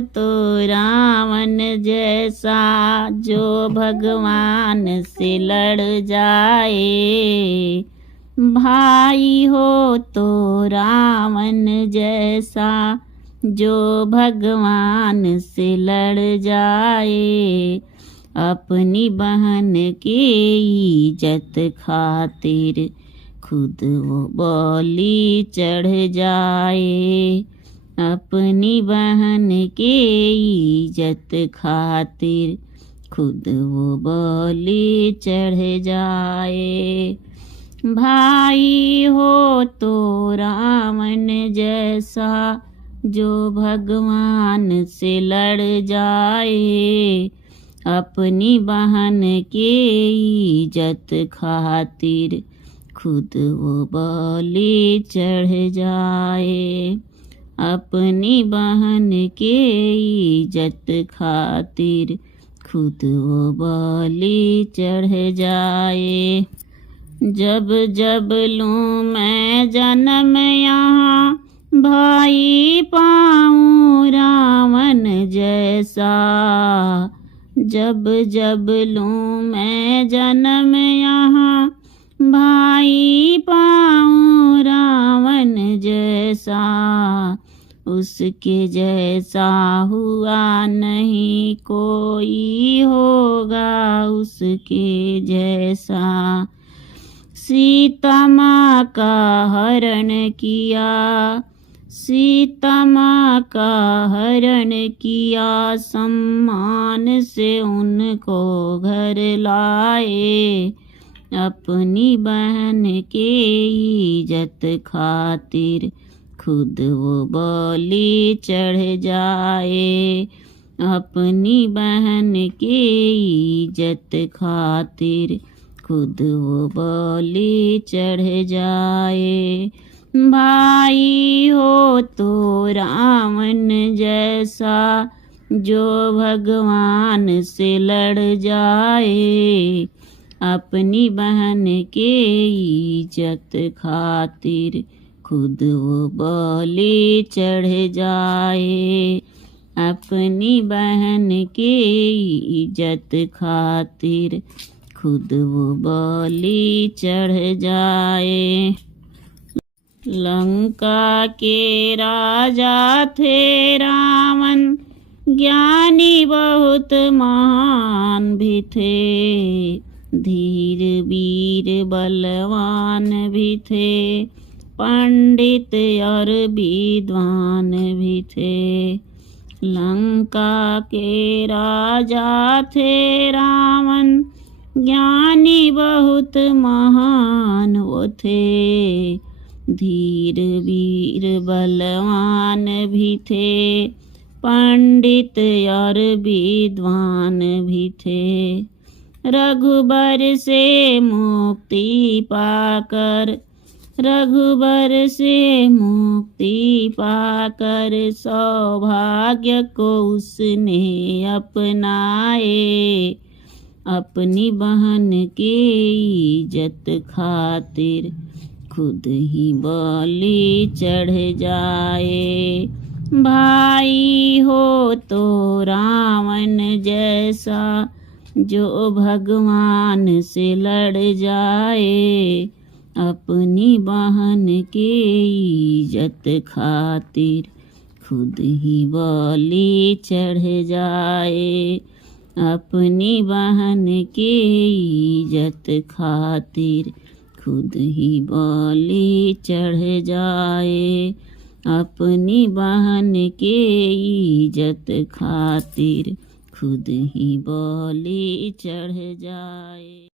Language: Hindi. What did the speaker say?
तो रावण जैसा, जो भगवान से लड़ जाए। भाई हो तो रावण जैसा, जो भगवान से लड़ जाए। अपनी बहन की इज्जत खातिर खुद वो बलि चढ़ जाए। अपनी बहन की इज्जत खातिर खुद वो बलि चढ़ जाए। भाई हो तो रावण जैसा, जो भगवान से लड़ जाए। अपनी बहन की इज्जत खातिर खुद वो बलि चढ़ जाए। अपनी बहन की इज्जत खातिर खुद वो बलि चढ़ जाए। जब जब लूँ मैं जन्म यहाँ, भाई पाऊँ रावण जैसा। जब जब लूँ मैं जन्म यहाँ, भाई पाऊँ रावण जैसा। उसके जैसा हुआ नहीं कोई होगा उसके जैसा। सीता माँ का हरण किया, सीता माँ का हरण किया। सम्मान से उनको घर लाए। अपनी बहन की इज्जत खातिर खुद वो बलि चढ़ जाए। अपनी बहन की इज्जत खातिर खुद वो बलि चढ़ जाए। भाई हो तो रावण जैसा, जो भगवान से लड़ जाए। अपनी बहन की इज्जत खातिर खुद वो बलि चढ़ जाए। अपनी बहन की इज्जत खातिर खुद वो बलि चढ़ जाए। लंका के राजा थे रावण, ज्ञानी बहुत महान भी थे। धीर वीर बलवान भी थे, पंडित और विद्वान भी थे। लंका के राजा थे रावण, ज्ञानी बहुत महान वो थे। धीर वीर बलवान भी थे, पंडित और विद्वान भी थे। रघुबर से मुक्ति पाकर, रघुबर से मुक्ति पाकर, सौभाग्य को उसने अपनाए। अपनी बहन की इज्जत खातिर खुद ही बलि चढ़ जाए। भाई हो तो रावण जैसा, जो भगवान से लड़ जाए। अपनी बहन की इज्जत खातिर खुद ही बलि चढ़ जाए। अपनी बहन की इज्जत खातिर खुद ही बलि चढ़ जाए। अपनी बहन की इज्जत खातिर खुद ही बलि चढ़ जाए।